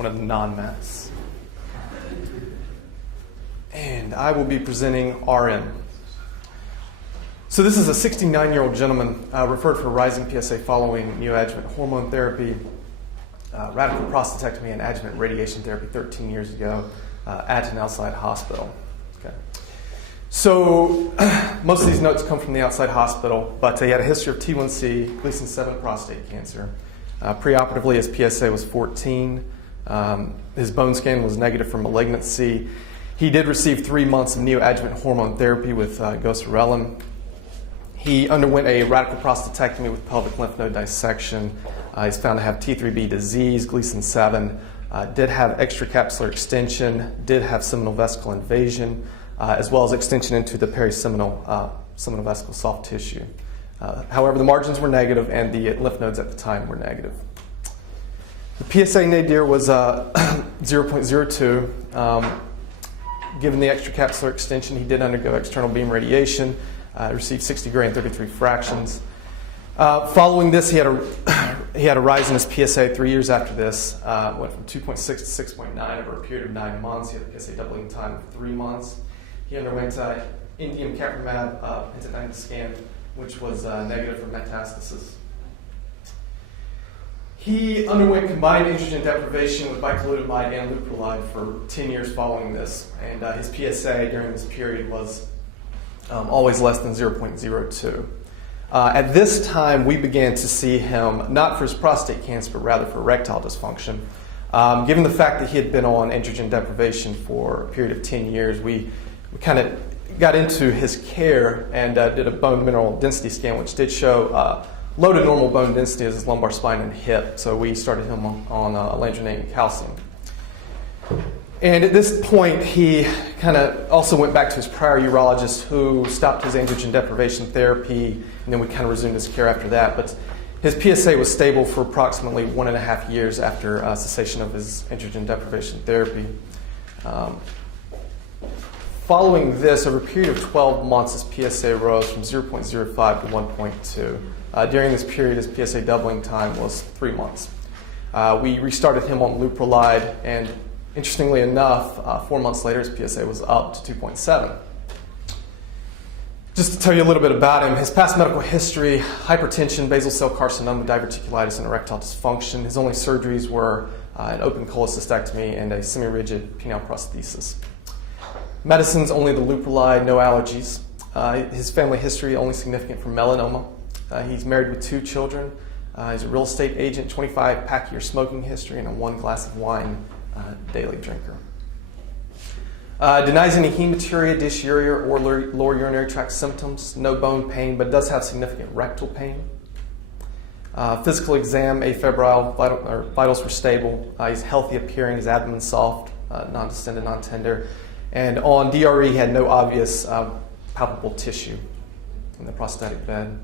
one of the non-Mets. And I will be presenting RM. So this is a 69-year-old gentleman referred for rising PSA following neoadjuvant hormone therapy, radical prostatectomy, and adjuvant radiation therapy 13 years ago at an outside hospital. Okay. So most of these notes come from the outside hospital, but he had a history of T1C, Gleason 7 prostate cancer. Preoperatively, his PSA was 14. His bone scan was negative for malignancy. He did receive 3 months of neoadjuvant hormone therapy with goserelin. He underwent a radical prostatectomy with pelvic lymph node dissection. He's found to have T3B disease, Gleason 7, did have extracapsular extension, did have seminal vesicle invasion, as well as extension into the periseminal seminal vesicle soft tissue. However, the margins were negative and the lymph nodes at the time were negative. The PSA nadir was 0.02. Given the extracapsular extension, he did undergo external beam radiation, received 60 gray and 33 fractions. Following this, he had a rise in his PSA 3 years after this. Went from 2.6 to 6.9 over a period of 9 months. He had a PSA doubling time of 3 months. He underwent indium caprimab pentatonic scan, which was negative for metastasis. He underwent combined estrogen deprivation with bicalutamide and leuprolide for 10 years following this, and his PSA during this period was always less than 0.02. At this time, we began to see him not for his prostate cancer, but rather for erectile dysfunction. Given the fact that he had been on androgen deprivation for a period of 10 years, we kind of got into his care and did a bone mineral density scan, which did show low to normal bone density as his lumbar spine and hip. So we started him on alendronate and calcium. And at this point, he kind of also went back to his prior urologist who stopped his androgen deprivation therapy, and then we kind of resumed his care after that. But his PSA was stable for approximately 1.5 years after cessation of his androgen deprivation therapy. Following this, over a period of 12 months, his PSA rose from 0.05 to 1.2. During this period, his PSA doubling time was 3 months. We restarted him on leuprolide, and interestingly enough, 4 months later, his PSA was up to 2.7. Just to tell you a little bit about him, his past medical history: hypertension, basal cell carcinoma, diverticulitis, and erectile dysfunction. His only surgeries were an open cholecystectomy and a semi-rigid penile prosthesis. Medicines: only the leuprolide, no allergies. His family history: only significant for melanoma. He's married with 2 children. He's a real estate agent, 25 pack-a-year smoking history, and a 1 glass of wine daily drinker. Denies any hematuria, dysuria, or lower urinary tract symptoms. No bone pain, but does have significant rectal pain. Physical exam: afebrile, vitals were stable. He's healthy appearing, his abdomen soft, non-distended, non-tender. And on DRE, he had no obvious palpable tissue in the prostatic bed.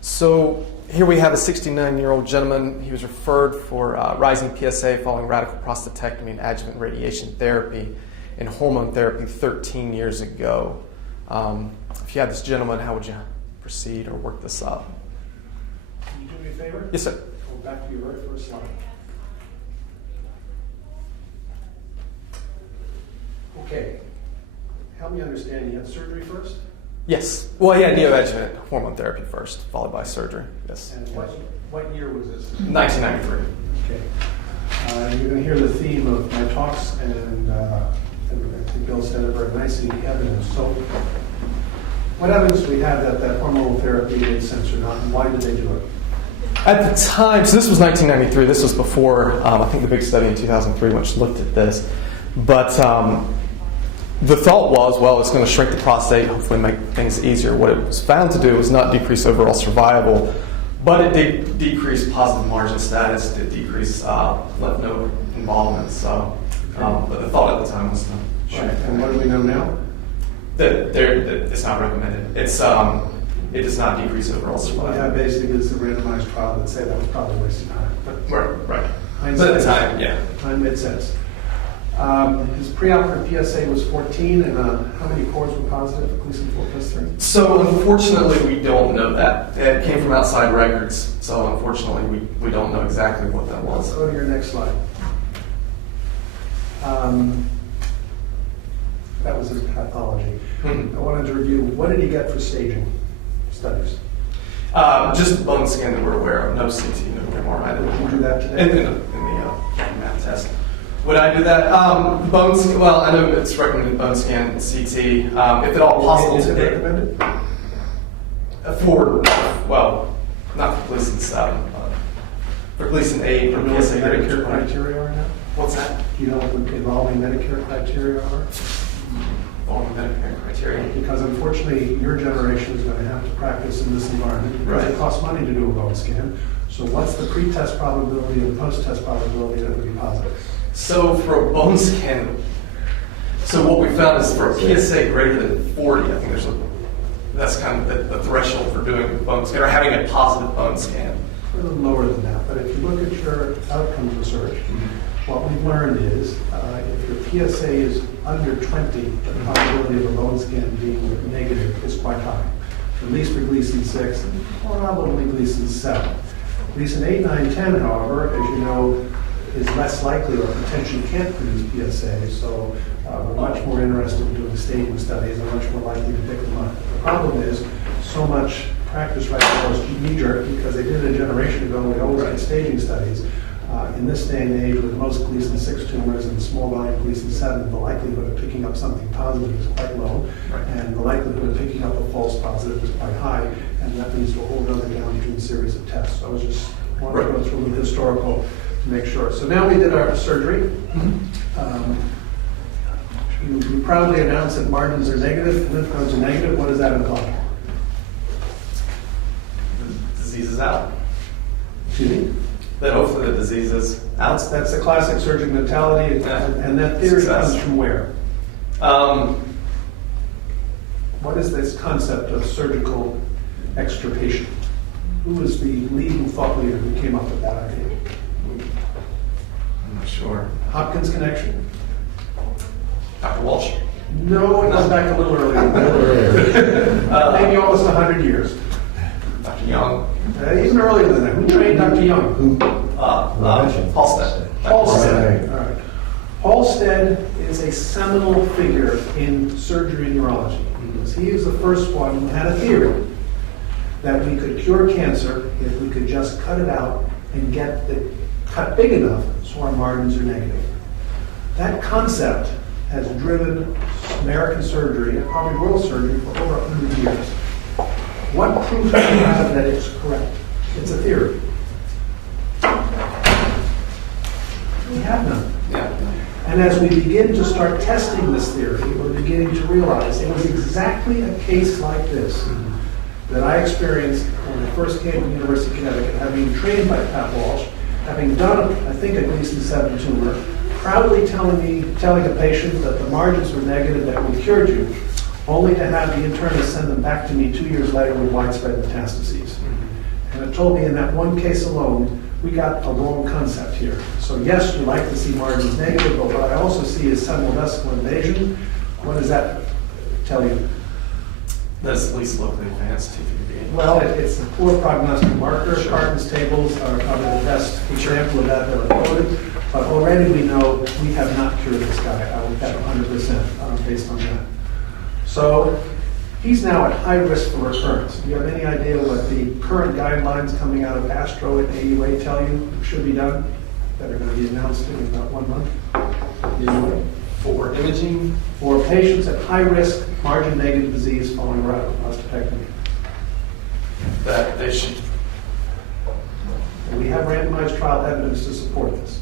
So here we have a 69-year-old gentleman. He was referred for rising PSA following radical prostatectomy and adjuvant radiation therapy and hormone therapy 13 years ago. If you had this gentleman, how would you proceed or work this up? Can you do me a favor? Yes, sir. Go back to your very first slide. Okay. Help me understand, you had surgery first? Yes. Well, he had neoadjuvant hormone therapy first, followed by surgery. Yes. And what year was this? 1993. Okay. You're going to hear the theme of my talks, and I think Bill said it very nicely, evidence. So what evidence do we have that hormonal therapy made sense or not, and why did they do it? At the time, so this was 1993. This was before, I think, the big study in 2003, which looked at this. But the thought was, well, it's going to shrink the prostate, hopefully make things easier. What it was found to do was not decrease overall survival, but it did decrease positive margin status, it did decrease lymph node involvement. So, but the thought at the time was to shrink. Right. And what do we know now? That it's not recommended. It does not decrease overall survival. Yeah, basically it's a randomized trial that say that was probably a waste of time. But right. But at the time, yeah. Time made sense. His preoperative PSA was 14, and how many cores were positive for Gleason 4+3? So unfortunately, we don't know that. It came from outside records, so unfortunately, we don't know exactly what that was. Let's go to your next slide. That was his pathology. Mhm. I wanted to review, what did he get for staging studies? Just bone scan that we're aware of, no CT, no MRI. Did you do that today? In the math test. Would I do that? Bone scan, well, I know it's recommended bone scan, CT. If at all possible Is it today. recommended? Well, not for Gleason 7, for Gleason 8, Do for you know what the PSA grade Medicare 2. criteria are now? What's that? Do you know what the evolving Medicare criteria are? All the Medicare criteria. Because unfortunately, your generation is going to have to practice in this environment. Because Right. it costs money to do a bone scan. So what's the pre-test probability and post-test probability that would be positive? So for a bone scan, so what we found is for a PSA greater than 40, I think that's kind of the threshold for doing a bone scan or having a positive bone scan. A little lower than that, but if you look at your outcomes research, what we've learned is if your PSA is under 20, the probability of a bone scan being negative is quite high. At least for Gleason 6, and probably Gleason 7. Gleason 8, 9, 10, however, as you know, is less likely or potentially can't produce PSA, so we're much more interested in doing staging studies and much more likely to pick them up. The problem is, so much practice right now is knee-jerk because they did it a generation ago, we always did staging studies. In this day and age, with most Gleason 6 tumors and small volume Gleason 7, the likelihood of picking up something positive is quite low, and the likelihood of picking up a false positive is quite high, and that leads to a whole other downstream series of tests. So I was just wanting to go through the historical to make sure. So now we did our surgery. You proudly announced that margins are negative, lymph nodes are negative. What does that imply? The disease is out. Excuse me? That hopefully the disease is out. That's the classic surgeon mentality, Yeah. and that theory Success. comes from where? What is this concept of surgical extirpation? Who was the leading thought leader who came up with that idea? I'm not sure. Hopkins connection? Dr. Walsh? No, it goes back a little earlier. Maybe almost 100 years. Dr. Young? Even earlier than that. Who trained Dr. Young? Halstead. Halstead. All right. Halstead is a seminal figure in surgery and urology. Because he is the first one who had a theory that we could cure cancer if we could just cut it out and get it cut big enough so our margins are negative. That concept has driven American surgery and probably world surgery for over 100 years. What proof do you have that it's correct? It's a theory. We have none. Yeah. And as we begin to start testing this theory, we're beginning to realize it was exactly a case like this that I experienced when I first came to the University of Connecticut, having been trained by Pat Walsh, having done, I think, a Gleason 7 tumor, proudly telling a patient that the margins were negative, that we cured you, only to have the internist send them back to me 2 years later with widespread metastases. And it told me in that one case alone, we got a wrong concept here. So yes, you like to see margins negative, but what I also see is seminal vesicle invasion. What does that tell you? That's at least locally advanced TVB. Well, it's a poor prognostic marker. Carton's tables are probably the best example of that are quoted. But already we know we have not cured this guy. I would bet 100% based on that. So he's now at high risk for recurrence. Do you have any idea what the current guidelines coming out of ASTRO and AUA tell you should be done that are going to be announced in about 1 month? AUA. For imaging? For patients at high risk margin negative disease following radical prostatectomy. That they should. And we have randomized trial evidence to support this.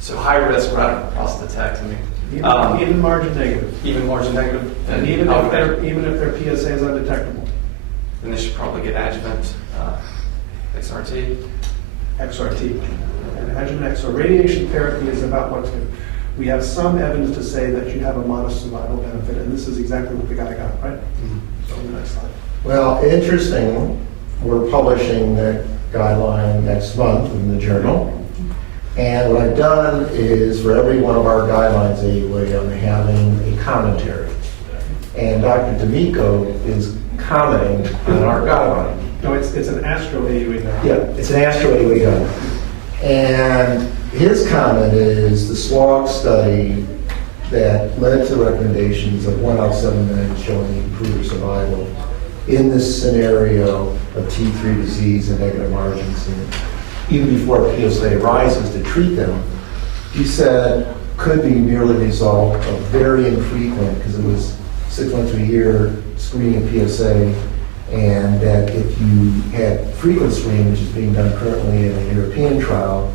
So high risk radical prostatectomy. Even margin negative. Even margin negative. And even if their PSA is undetectable. Then they should probably get adjuvant XRT. XRT. And adjuvant XR radiation therapy is about what's good. We have some evidence to say that you have a modest survival benefit, and this is exactly what the guy got, right? So the next slide. Well, interesting, we're publishing that guideline next month in the journal. And what I've done is for every one of our guidelines AUA, I'm having a commentary. And Dr. D'Amico is commenting on our guideline. No, it's an ASTRO AUA now. Yeah, it's an ASTRO AUA guideline. And his comment is the SWOG study that led to recommendations of 1 out of 7 men showing improved survival in this scenario of T3 disease and negative margins, and even before PSA rises to treat them, he said could be merely the result of very infrequent, because it was 6 months to a year screening of PSA, and that if you had frequent screening, which is being done currently in a European trial,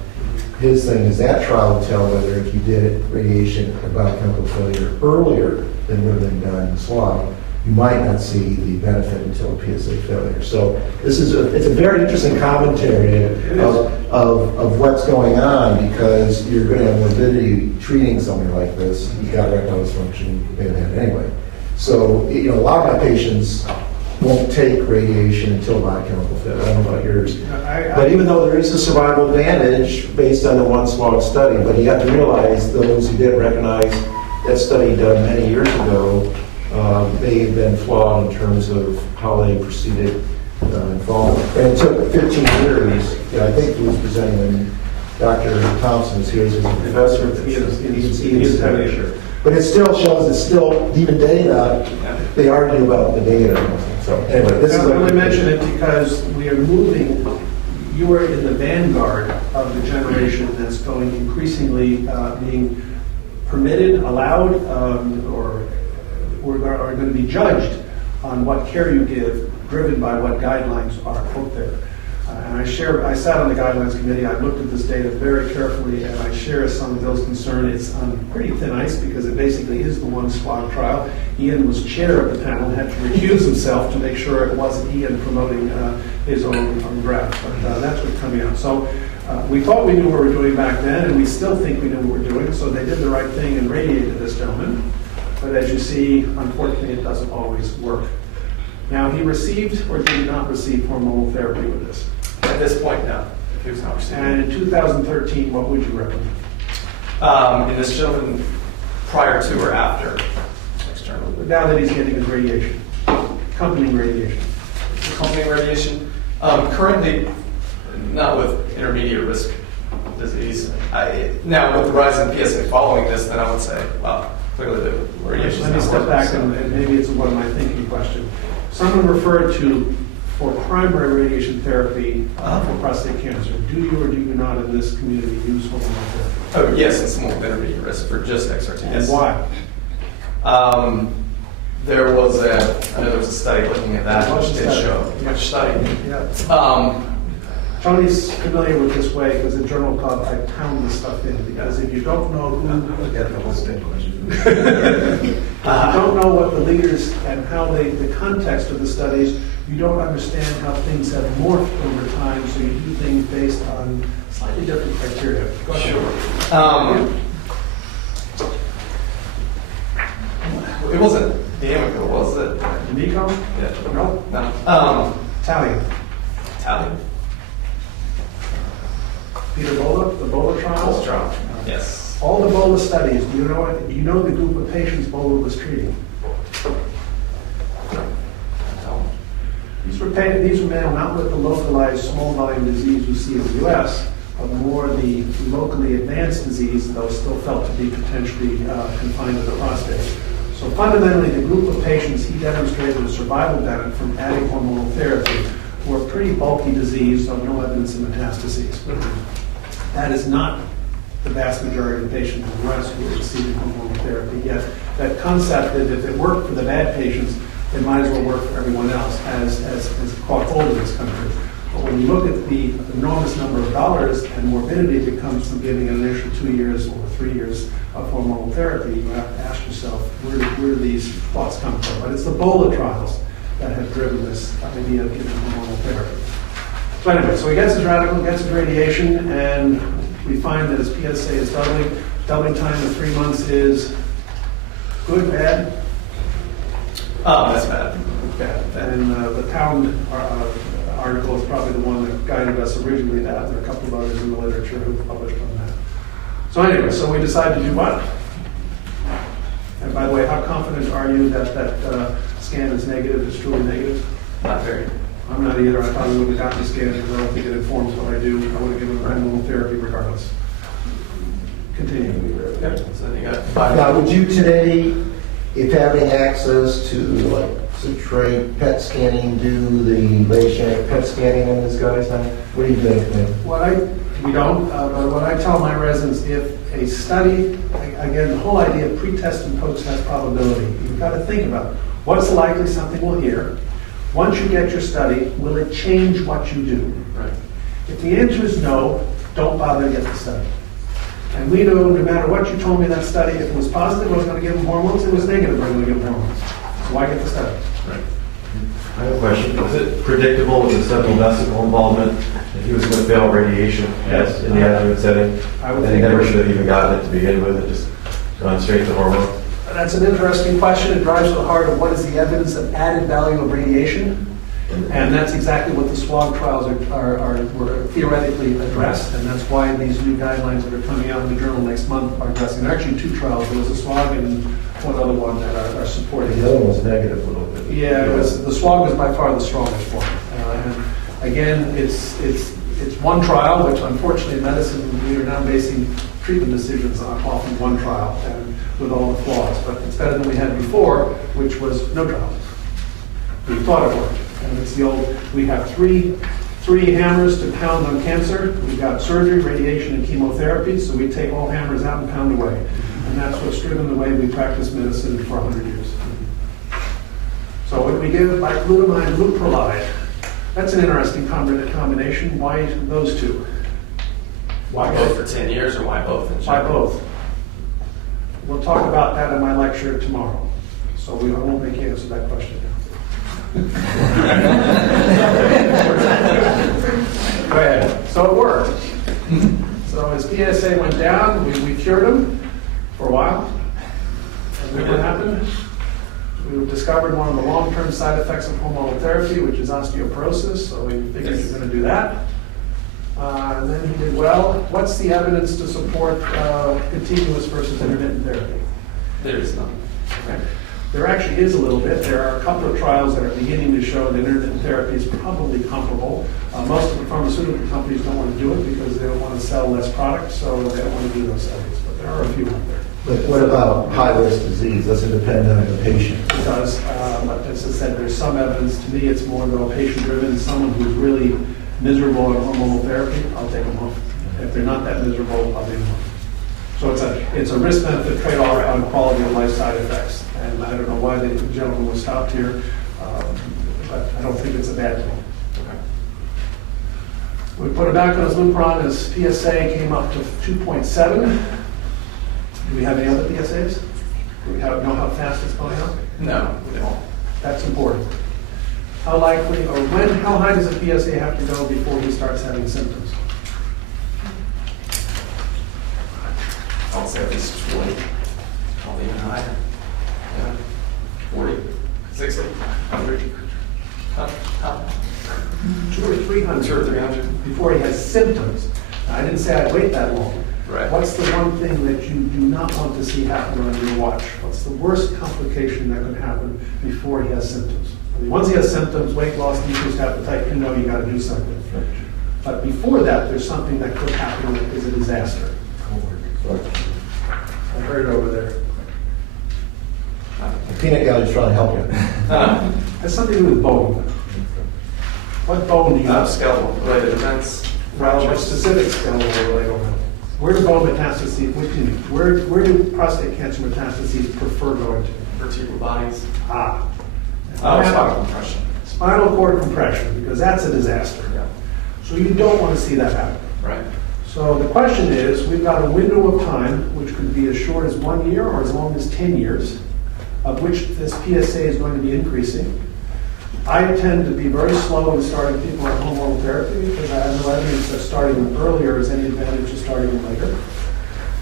his thing is that trial will tell whether if you did radiation or biochemical failure earlier than would have been done in SWOG, you might not see the benefit until PSA failure. So this is it's a very interesting commentary of what's going on, because you're going to have morbidity treating something like this. You got erectile dysfunction, they have it anyway. So a lot of my patients won't take radiation until biochemical failure. I don't know about yours. But even though there is a survival advantage based on the one SWOG study, but you have to realize those who didn't recognize that study done many years ago, they have been flawed in terms of how they proceeded involvement. And it took 15 years. I think he was presenting when Dr. Thompson was here as a professor. He is sure. But it still shows, it's still, even data, they argue about the data. So anyway, this is... I only mention it because we are moving, you are in the vanguard of the generation that's going increasingly being permitted, allowed, or are going to be judged on what care you give, driven by what guidelines are out there. And I sat on the guidelines committee. I looked at this data very carefully, and I share some of those concerns. It's on pretty thin ice because it basically is the one SWOG trial. Ian was chair of the panel, had to recuse himself to make sure it wasn't Ian promoting his own draft. But that's what's coming out. So we thought we knew what we were doing back then, and we still think we knew what we're doing. So they did the right thing and radiated this gentleman. But as you see, unfortunately, it doesn't always work. Now, he received or did not receive hormonal therapy with this? At this point, no. If he was not receiving. And in 2013, what would you recommend? In this gentleman, prior to or after external? Now that he's getting his radiation, accompanying radiation. Accompanying radiation? Currently, not with intermediate risk disease. Now, with the rise in PSA following this, then I would say, well, clearly the radiation. Let me step back, and maybe it's one of my thinking question. Someone referred to for primary radiation therapy for prostate cancer. Do you or do you not in this community use hormonal therapy? Oh, yes, it's more intermediate risk for just XRT. And yes. why? There was I know there was a study looking at that, which did show. Which study? Yeah. Tony's familiar with this way because in Journal Club I pound this stuff in, because if you don't know who, Forget the whole state question. if you don't know what the leaders and how the context of the studies, you don't understand how things have morphed over time, so you do things based on slightly different criteria. Go ahead. Sure. It wasn't D'Amico, was it? Nico? Yeah. No. Italian. Italian. Peter Bola, the Bola trials? Trial. Yes. All the Bola studies, do you know the group of patients Bola was treating? These were male not with the localized small volume disease we see in the U.S., but more the locally advanced disease, though still felt to be potentially confined to the prostate. So fundamentally, the group of patients he demonstrated a survival benefit from adding hormonal therapy were pretty bulky disease, so no evidence of metastases. That is not the vast majority of the patients in the West who are receiving hormonal therapy. Yet that concept that if it worked for the bad patients, it might as well work for everyone else has caught hold of this country. But when you look at the enormous number of dollars and morbidity that comes from giving an initial 2 years or 3 years of hormonal therapy, you have to ask yourself, where do these thoughts come from? But it's the Bola trials that have driven this idea of giving hormonal therapy. So anyway, so he gets his radical, gets his radiation, and we find that his PSA is doubling. Doubling time in 3 months is good, bad? That's bad. Bad. And the Town article is probably the one that guided us originally. That there are a couple of others in the literature who published on that. So anyway, so we decided to do what? And by the way, how confident are you that that scan is negative, is truly negative? Not very. I'm not either. I probably wouldn't have gotten the scan because I don't think it informs what I do. I would have given hormonal therapy regardless. continue to be very Yep. good. So then you got 5. Now, would you today, if having access to like citrate PET scanning, do the Leishman PET scanning on these guys now? What do you think, man? We don't, but what I tell my residents, if a study, again, the whole idea of pre-test and post-test probability, you've got to think about what's likely something will hear. Once you get your study, will it change what you do? Right. If the answer is no, don't bother to get the study. And we know no matter what you told me that study, if it was positive, I was going to give them hormones. If it was negative, I was going to give them hormones. So why get the study? Right. I have a question. Was it predictable with the sentinel vesicle involvement that he was going to fail radiation Yes. in the adjuvant setting? I would That he think never that- should have even gotten it to begin with and just gone straight to hormone? That's an interesting question. It drives to the heart of what is the evidence of added value of radiation. And that's exactly what the SWOG trials were theoretically addressed, and that's why these new guidelines that are coming out in the journal next month are addressing. There are actually 2 trials. There was a SWOG and one other one that are supporting The it. other one was negative a little bit. Yeah, the SWOG was by far the strongest one. And again, it's one trial, which unfortunately in medicine, we are now basing treatment decisions off of one trial and with all the flaws. But it's better than we had before, which was no trials. We thought it worked. And it's the old, we have three hammers to pound on cancer. We've got surgery, radiation, and chemotherapy. So we take all hammers out and pound away. And that's what's driven the way we practice medicine for 100 years. So what we give bicalutamide, leuprolide. That's an interesting combination. Why those two? Why both for 10 years or why both? in Why general? both? We'll talk about that in my lecture tomorrow. So I won't make you answer that question now. Go ahead. So it worked. So his PSA went down. We cured him for a while. And then what happened? We discovered one of the long-term side effects of hormonal therapy, which is osteoporosis. So we figured you're going to do that. And then he did well. What's the evidence to support continuous versus intermittent therapy? There is none. Okay. There actually is a little bit. There are a couple of trials that are beginning to show that intermittent therapy is probably comparable. Most of the pharmaceutical companies don't want to do it because they don't want to sell less product, so they don't want to do those studies. But there are a few out there. But what about high-risk disease? Does it depend on the patient? It does. But as I said, there's some evidence. To me, it's more though patient-driven. Someone who's really miserable on hormonal therapy, I'll take them off. If they're not that miserable, I'll leave them off. So it's a risk-benefit trade-off on quality of life side effects. And I don't know why the gentleman was stopped here, but I don't think it's a bad thing. Okay. We put him back on his Lupron. His PSA came up to 2.7. Do we have any other PSAs? Do we know how fast it's going up? No, we don't. That's important. How likely, or how high does a PSA have to go before he starts having symptoms? I'll say at least 20. Probably even higher. Yeah. 40, 60, 100. 200 or 300. 200 or 300. Before he has symptoms. Now, I didn't say I'd wait that long. Right. What's the one thing that you do not want to see happen on your watch? What's the worst complication that could happen before he has symptoms? I mean, once he has symptoms, weight loss, decreased appetite, you know you got to do something. But before that, there's something that could happen that is a disaster. I heard it over there. The peanut gallery's trying to help you. Has something to do with bone. What bone do you have? Skeletal related events. Well, what specific skeletal related? Where do bone metastases, where do prostate cancer metastases prefer going to? Vertebral bodies. Spinal Compression. Spinal cord compression, because that's a disaster. Yeah. So you don't want to see that happen. Right. So the question is, we've got a window of time, which could be as short as 1 year or as long as 10 years, of which this PSA is going to be increasing. I tend to be very slow in starting people on hormonal therapy because I have no evidence that starting them earlier is any advantage to starting them later.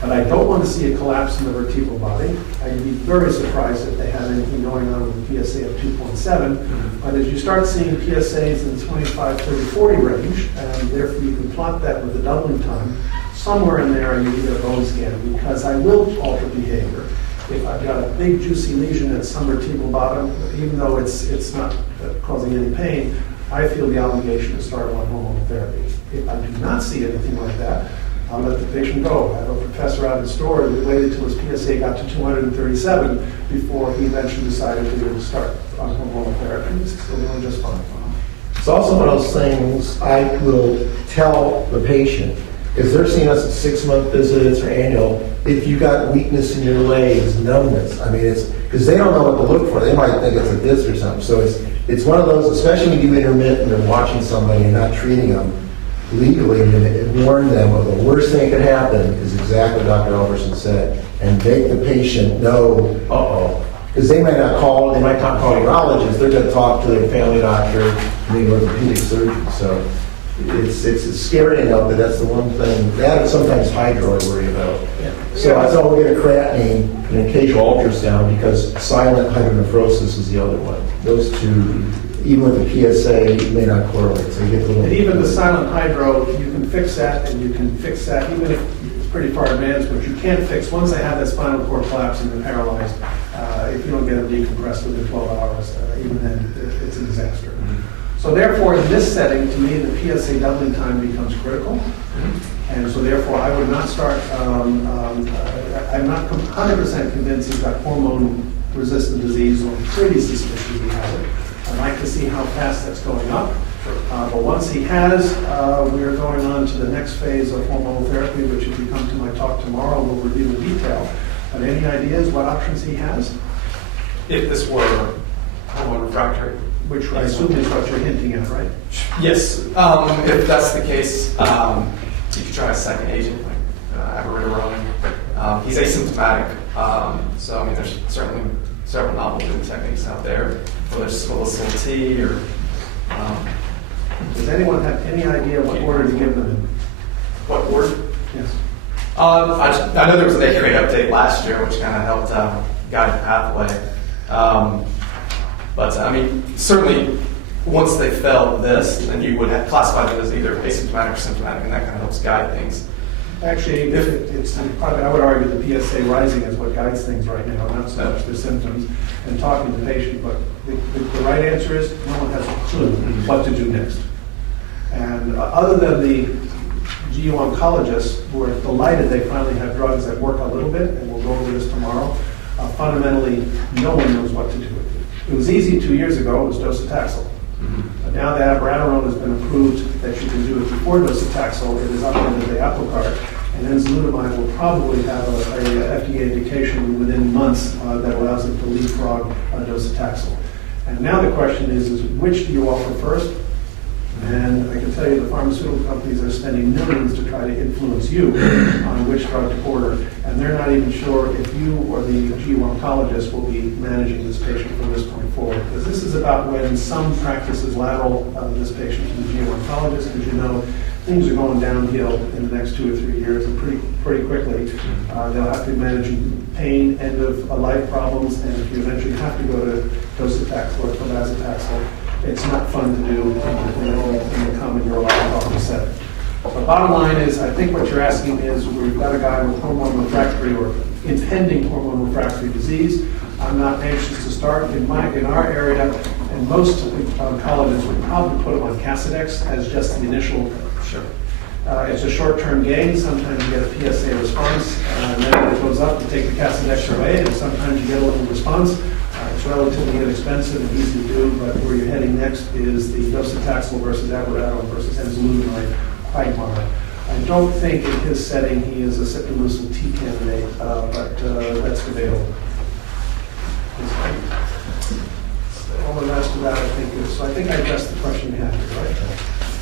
But I don't want to see a collapse in the vertebral body. I'd be very surprised if they had anything going on with a PSA of 2.7. But as you start seeing PSAs in the 25, 30, 40 range, and therefore you can plot that with the doubling time, somewhere in there I need a bone scan because I will alter behavior. If I've got a big juicy lesion at some vertebral bottom, even though it's not causing any pain, I feel the obligation to start on hormonal therapy. If I do not see anything like that, I'll let the patient go. I have a professor out in store that waited till his PSA got to 237 before he eventually decided to start on hormonal therapy. He's still doing just fine. It's also one of those things I will tell the patient, if they're seeing us at 6-month visits or annual, if you got weakness in your legs, numbness, I mean, it's, because they don't know what to look for. They might think it's a disc or something. So it's one of those, especially when you do intermittent and watching somebody and not treating them legally, and warn them of the worst thing that could happen is exactly what Dr. Alverson said, and make the patient know, because they might not call, they might not call a urologist, they're going to talk to their family doctor, maybe orthopedic surgeon. So it's scary enough that that's the one thing, that and sometimes hydro I worry about. Yeah. So I thought we'll get a creatinine and an occasional ultrasound, because silent hydronephrosis is the other one. Those two, even with the PSA, may not correlate. So you get a little. And even the silent hydro, you can fix that, and you can fix that even if it's pretty far advanced, but you can't fix, once they have that spinal cord collapse and they're paralyzed, if you don't get them decompressed within 12 hours, even then, it's a disaster. So therefore, in this setting, to me, the PSA doubling time becomes critical. And so therefore, I would not start, I'm not 100% convinced he's got hormone-resistant disease, or pretty suspicious he has it. I'd like to see how fast that's going up. But once he has, we are going on to the next phase of hormonal therapy, which if you come to my talk tomorrow, we'll review in detail. But any ideas what options he has? If this were hormone refractory. Which I assume is what you're hinting at, right? Yes, if that's the case, you could try a second agent like abiraterone. He's asymptomatic, so I mean, there's certainly several novel techniques out there, whether it's salicylate T or. Does anyone have any idea what order to give them in? What order? Yes. I know there was an 8th grade update last year, which kind of helped guide the pathway. But I mean, certainly, once they failed this, then you would have classified them as either asymptomatic or symptomatic, and that kind of helps guide things. Actually, it's probably, I would argue the PSA rising is what guides things right now, not so much the symptoms and talking to the patient. But the right answer is no one has a clue what to do next. And other than the GU oncologists, who are delighted they finally have drugs that work a little bit, and we'll go over this tomorrow, fundamentally, no one knows what to do with it. It was easy 2 years ago, it was docetaxel. But now that abiraterone has been approved that you can do it before docetaxel, it is up into the apple cart, and enzalutamide will probably have a FDA indication within months that allows them to leapfrog docetaxel. And now the question is which do you offer first? And I can tell you the pharmaceutical companies are spending millions to try to influence you on which drug to order. And they're not even sure if you or the GU oncologist will be managing this patient from this point forward. Because this is about when some practices lateral this patient to the GU oncologist. As you know, things are going downhill in the next 2 or 3 years, and pretty quickly. They'll have to be managing pain, end-of-life problems, and if you eventually have to go to docetaxel or clobazitaxel, it's not fun to do in the common urologic office setting. So bottom line is, I think what you're asking is, we've got a guy with hormone refractory or impending hormone refractory disease. I'm not anxious to start in our area, and most oncologists would probably put him on Casodex as just the initial. Sure. It's a short-term gain. Sometimes you get a PSA response, and then it goes up to take the Casodex away, and sometimes you get a little response. It's relatively inexpensive and easy to do, but where you're heading next is the docetaxel versus abiraterone versus enzalutamide quagmire. I don't think in his setting he is a sipuleucel T candidate, but that's debatable. All the rest of that, I think, is. So I think I addressed the question you had, right? I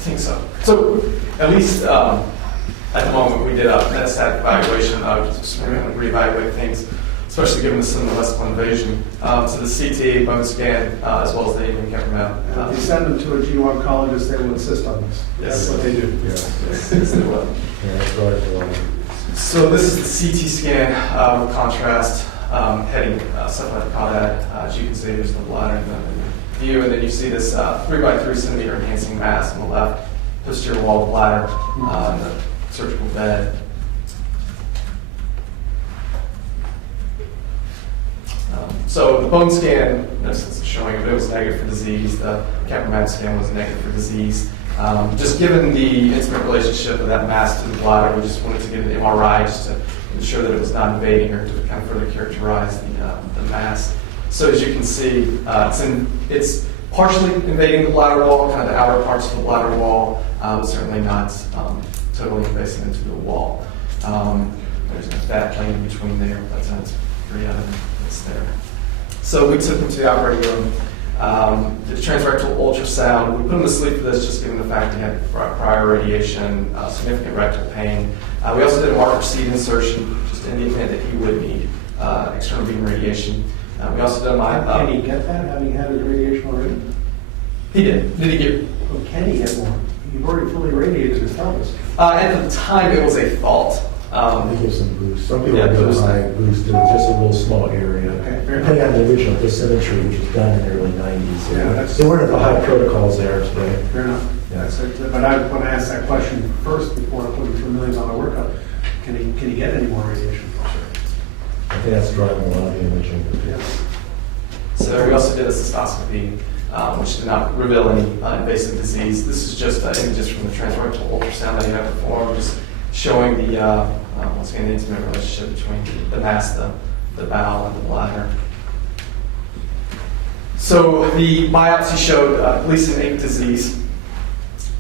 think so. So at least at the moment we did a metastatic evaluation of just reevaluate things, especially given the cinema vesicle invasion. So the CT, bone scan, as well as the Kemperman. And if you send them to a GU oncologist, they will insist on this. Yes. That's what they do. Yes, they will. Yeah, that's right. So this is the CT scan with contrast, heading cephalad caudate. As you can see, there's the bladder in the view, and then you see this 3 by 3 centimeter enhancing mass on the left, posterior wall of the bladder, in the surgical bed. So the bone scan, in essence, is showing if it was negative for disease. The Kaplan-Meier scan was negative for disease. Just given the intimate relationship of that mass to the bladder, we just wanted to get an MRI just to ensure that it was not invading or to kind of further characterize the mass. So as you can see, it's partially invading the bladder wall, kind of the outer parts of the bladder wall, but certainly not totally invasive into the wall. There's a fat plane in between there, but that's pretty evident it's there. So we took him to the operating room, did transrectal ultrasound. We put him to sleep for this just given the fact he had prior radiation, significant rectal pain. We also did a marker seed insertion just in the event that he would need external beam radiation. We also did Can he get that, having had his radiation already? He did. Did he get? Or can he get more? You've already fully radiated his pelvis. At the time, it was a thought. They give some boost. Some people Yeah, give boost. high boost to just a real small area. Okay, fair Depending on the original dosimetry, which was done in the early 90s. So Yeah, that's- they weren't at the high protocols there today. Fair enough. Yeah. That's it. But when I asked that question first, before I put him through $1 million workup, can he get any more radiation? I think that's driving a lot of the imaging. Yes. So we also did a cystoscopy, which did not reveal any invasive disease. This is just images from the transrectal ultrasound that he had performed, just showing the once again the intimate relationship between the mass, the bowel, and the bladder. So the biopsy showed Gleason 8 disease.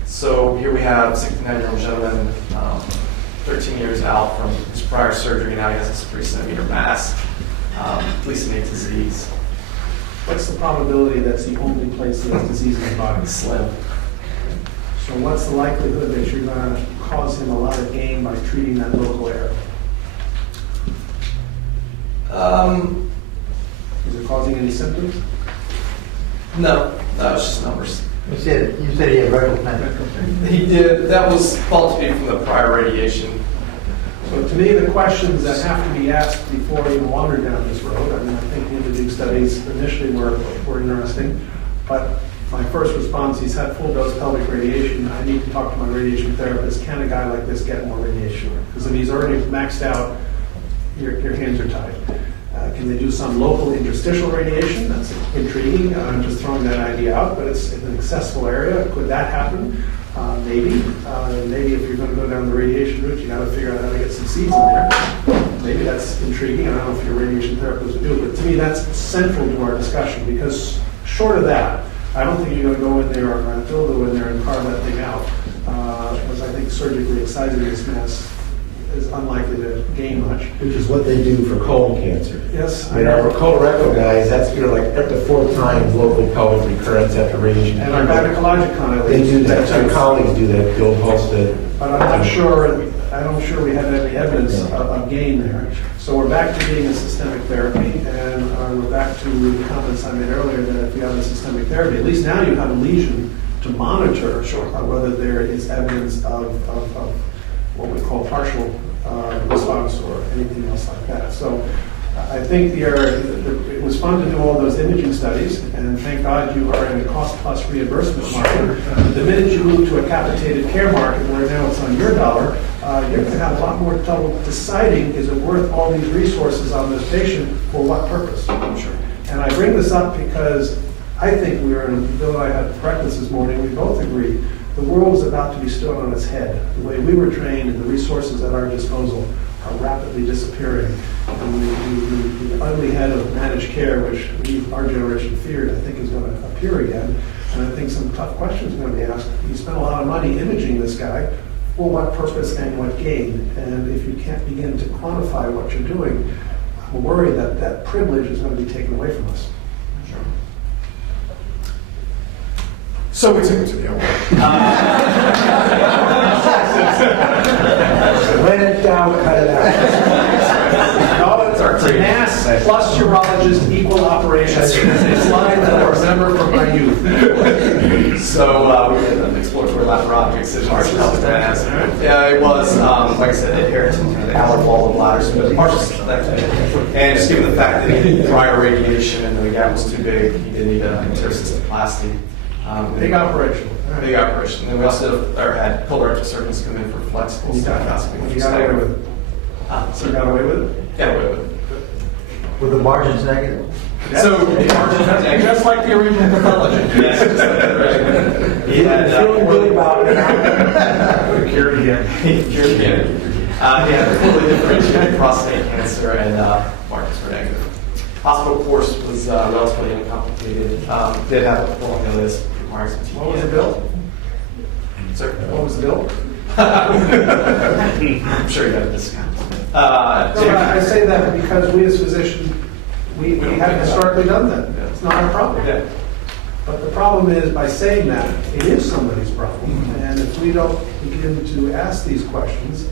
So here we have a 69-year-old gentleman, 13 years out from his prior surgery. Now he has this 3-centimeter mass, Gleason 8 disease. What's the probability that's the only place he has disease in his body? Slim. So what's the likelihood that you're going to cause him a lot of gain by treating that local area? Is it causing any symptoms? No, it's just numbers. You said he had rectal pain. He did. That was thought to be from the prior radiation. So to me, the questions that have to be asked before we even wander down this road, I mean, I think the imaging studies initially were interesting, but my first response, he's had full dose pelvic radiation. I need to talk to my radiation therapist. Can a guy like this get more radiation? Because if he's already maxed out, your hands are tied. Can they do some local interstitial radiation? That's intriguing. I'm just throwing that idea out, but it's an accessible area. Could that happen? Maybe. Maybe if you're going to go down the radiation route, you got to figure out how to get some seeds in there. Maybe that's intriguing. I don't know if your radiation therapist would do it, but to me, that's central to our discussion because short of that, I don't think you're going to go in there or a dildo in there and carve that thing out. Because I think surgically excising this mass is unlikely to gain much. Which is what they do for colon cancer. Yes, I You know, know. for colorectal guys, that's like up to 4 times local pelvic recurrence after radiation. And our gynecologic colleagues. They do that. Our colleagues do that. Bill Halstead. But I'm not sure we have any evidence of gain there. So we're back to being a systemic therapy, and we're back to the comments I made earlier that if you have a systemic therapy, at least now you have a lesion to monitor whether there is evidence of what we call partial response or anything else like that. So I think it was fun to do all those imaging studies, and thank God you are in a cost-plus reimbursement market. The minute you move to a capitated care market, where now it's on your dollar, you're going to have a lot more trouble deciding, is it worth all these resources on this patient for what purpose? Sure. And I bring this up because I think Bill and I had breakfast this morning, we both agree, the world is about to be stood on its head. The way we were trained and the resources at our disposal are rapidly disappearing. And the ugly head of managed care, which our generation feared, I think is going to appear again. And I think some tough questions are going to be asked. You spent a lot of money imaging this guy. For what purpose and what gain? And if you can't begin to quantify what you're doing, I'm worried that that privilege is going to be taken away from us. Sure. So we took him to the OR. When in doubt, cut it out. No, it's our mass plus urologist equal operations. It's a slide that I remember from my youth. So we did an exploratory laparoscopy excision. Yeah, it was, like I said, adherent to the outward wall of the bladder, so it was partially connected. And just given the fact that he had prior radiation and the gap was too big, he did need an intercystoplasty. Big operation. Big operation. And we also had colorectal surgeons come in for flexible stethoscopy. You got away with it. So You got away with it? got away with it. Were the margins negative? So, Just like the original pathology. yes, just like the original. He had Feeling good about it. cured him. He had poorly differentiated prostate cancer, and markers were negative. Hospital course was relatively uncomplicated. Did have a full illness, required some TPN. What was the bill? Sir, What was the bill? I'm sure you got a discount. No, I say that because we as physicians, we don't have think historically done about it. that. It's not our problem. Yeah. But the problem is, by saying that, it is somebody's problem. And if we don't begin to ask these questions,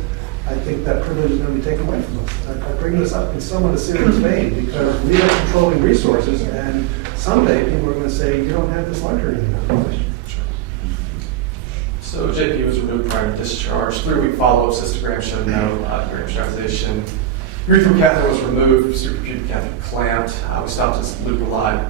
I think that privilege is going to be taken away from us. I bring this up in somewhat a serious vein because we are controlling resources, and someday people are going to say, you don't have this luxury anymore. So JP was removed prior to discharge. 3-week follow-up, cystogram showed no Gram sterilization. Urethral catheter was removed, suprapubic catheter clamped. We stopped his leuprolide.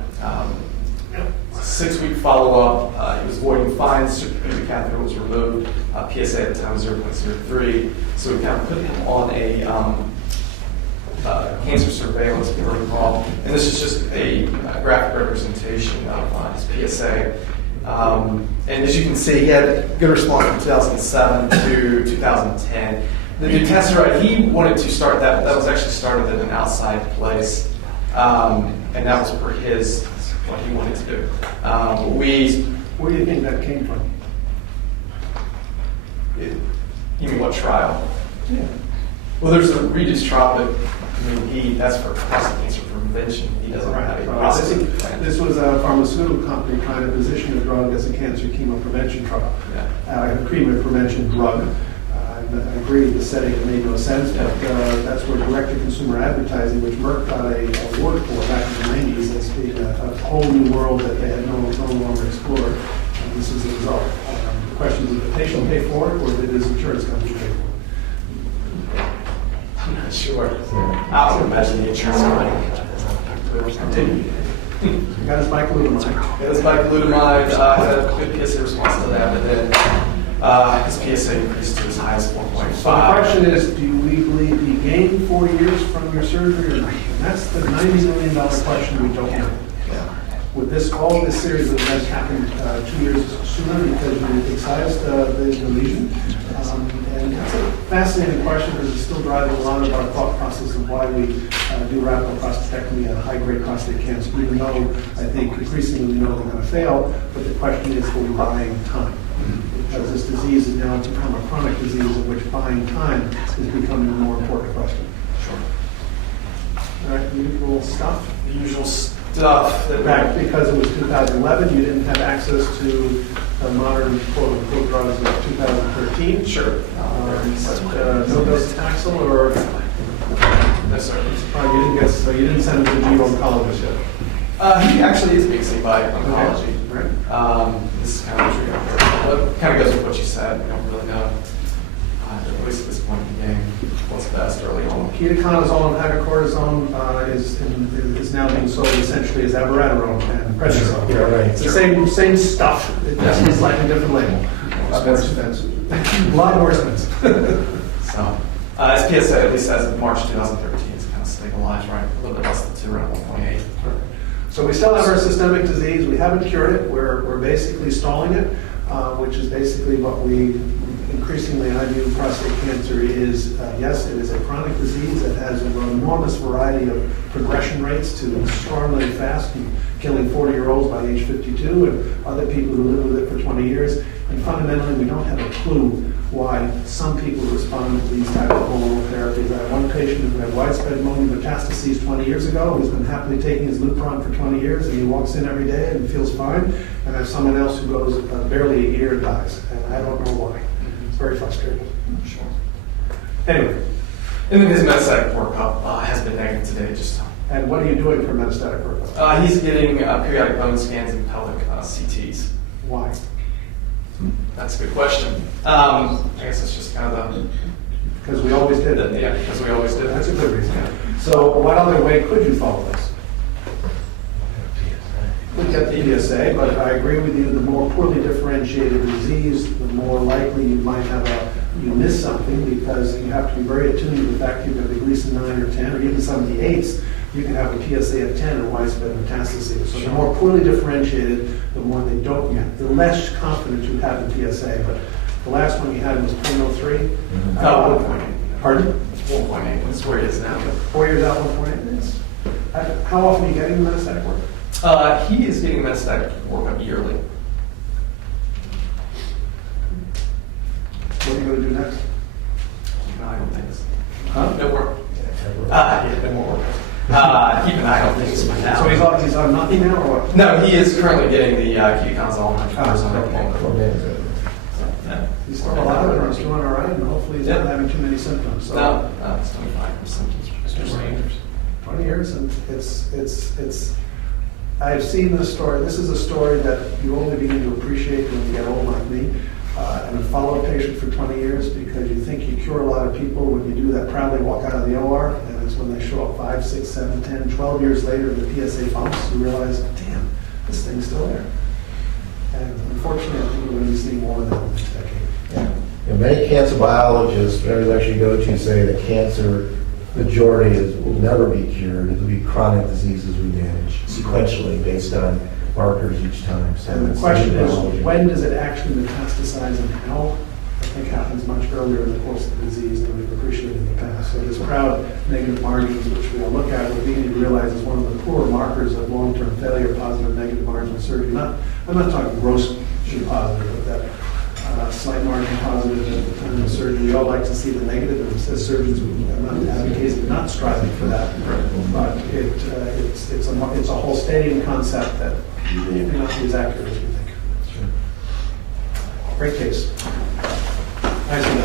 6-week follow-up, he was avoiding fines, suprapubic catheter was removed. PSA at the time was 0.03. So we kind of put him on a cancer surveillance protocol. And this is just a graphic representation of his PSA. And as you can see, he had good response from 2007 to 2010. The dutasteride, he wanted to start that. That was actually started at an outside place, and that was for his what he wanted to do. Where do you think that came from? You mean what trial? Yeah. Well, there's a Regis trial, but I mean, that's for prostate cancer prevention. He doesn't have a prostate gland. This was a pharmaceutical company trying to position a drug as a cancer chemoprevention trial, a chemo prevention drug. I agree with the setting, it made no sense, but that's where direct-to-consumer advertising, which Merck got a award for back in the 90s, as being a whole new world that they had no longer explored. And this is the result. The question is, did the patient pay for it, or did his insurance company pay for it? I'm not sure. I would imagine the insurance company. You got his bicalutamide. It was bicalutamide, had a good PSA response to that, and then his PSA increased to as high as 4.5. So the question is, do we believe he gained 4 years from your surgery or not? And that's the $90 million question we don't know. Yeah. Would all this series of events happen 2 years sooner because you excised the lesion? And that's a fascinating question because it's still driving a lot of our thought process of why we do radical prostatectomy and high-grade prostate cancer, even though I think increasingly we know they're going to fail, but the question is, are we buying time? Because this disease has now become a chronic disease in which buying time is becoming a more important question. Sure. All right, the usual stuff. The usual stuff that Back because it was 2011, you didn't have access to the modern quote-unquote drugs of 2013. Sure. No docetaxel or No, sir. you didn't send him to the oncologist yet. He actually is being seen by oncology. Okay. Right. This is kind of what you're going for. It kind of goes with what you said. We don't really know, at least at this point in the game, what's best early on. Ketoconazole and hydrocortisone is now being sold essentially as abiraterone and prednisone. Yeah, right. It's the same stuff. It's just a slightly different label. A lot more expensive. A lot more expensive. So, his PSA, at least as of March 2013, is kind of stabilized, right? A little bit less than 2, around 1.8. So we still have our systemic disease. We haven't cured it. We're basically stalling it, which is basically what we increasingly I view prostate cancer is. Yes, it is a chronic disease that has an enormous variety of progression rates to extraordinarily fast, killing 40-year-olds by age 52 and other people who live with it for 20 years. And fundamentally, we don't have a clue why some people respond to these type of hormonal therapies. I have one patient who had widespread lung metastases 20 years ago, who's been happily taking his Lupron for 20 years, and he walks in every day and feels fine. And I have someone else who goes barely a year and dies, and I don't know why. It's very frustrating. Sure. Anyway, And then his metastatic workup has been negative today. and what are you doing for metastatic workup? He's getting periodic bone scans and pelvic CTs. Why? That's a good question. I guess it's just kind of Because we always did it. yeah, because we always did. That's a good reason. So what other way could you follow this? Could get the PSA, but I agree with you, the more poorly differentiated disease, the more likely you might have you miss something because you have to be very attuned to the fact you've got the Gleason 9 or 10 or even some of the 8s you can have a PSA of 10 and widespread metastases. So the more poorly differentiated, the more they don't get, the less confidence you have in PSA. But the last one you had was 0.03. 1.8. Pardon? 1.8. That's where he is now. 4 years out, 1.8 minutes. How often are you getting the metastatic work? He is getting metastatic workup yearly. What are you going to do next? No, I don't think it's. Huh? No work. Yeah, no more work. Keep an eye on things for now. So he's on nothing now, or what? No, he is currently getting the ketoconazole and hydrocortisone at the Okay. moment. Yeah. He's still alive and he's doing all right, and hopefully he's not having too many symptoms. So No, it's 25 symptoms. 20 years, and it's. I've seen this story. This is a story that you only begin to appreciate when you get old like me. And have followed a patient for 20 years because you think you cure a lot of people when you do that, proudly walk out of the OR, and it's when they show up 5, 6, 7, 10, 12 years later in the PSA bumps, you realize, damn, this thing's still there. And unfortunately, I think we're going to be seeing more of that in the next decade. Yeah. You know, many cancer biologists, every lecture you go to, say that cancer, majority will never be cured. It'll be chronic diseases we manage sequentially based on markers each time. So And the it's question is, biology. when does it actually metastasize and how? I think happens much earlier in the course of the disease than we've appreciated in the past. So this proud negative margins, which we all look at, we're beginning to realize is one of the poor markers of long-term failure, positive negative margin surgery. I'm not talking gross positive, but that slight margin positive at the time of surgery. We all like to see the negative, and as surgeons, I'm not advocating not striving for that, but it's a whole stadium concept that may not be as accurate as we think. Great case. Nice one.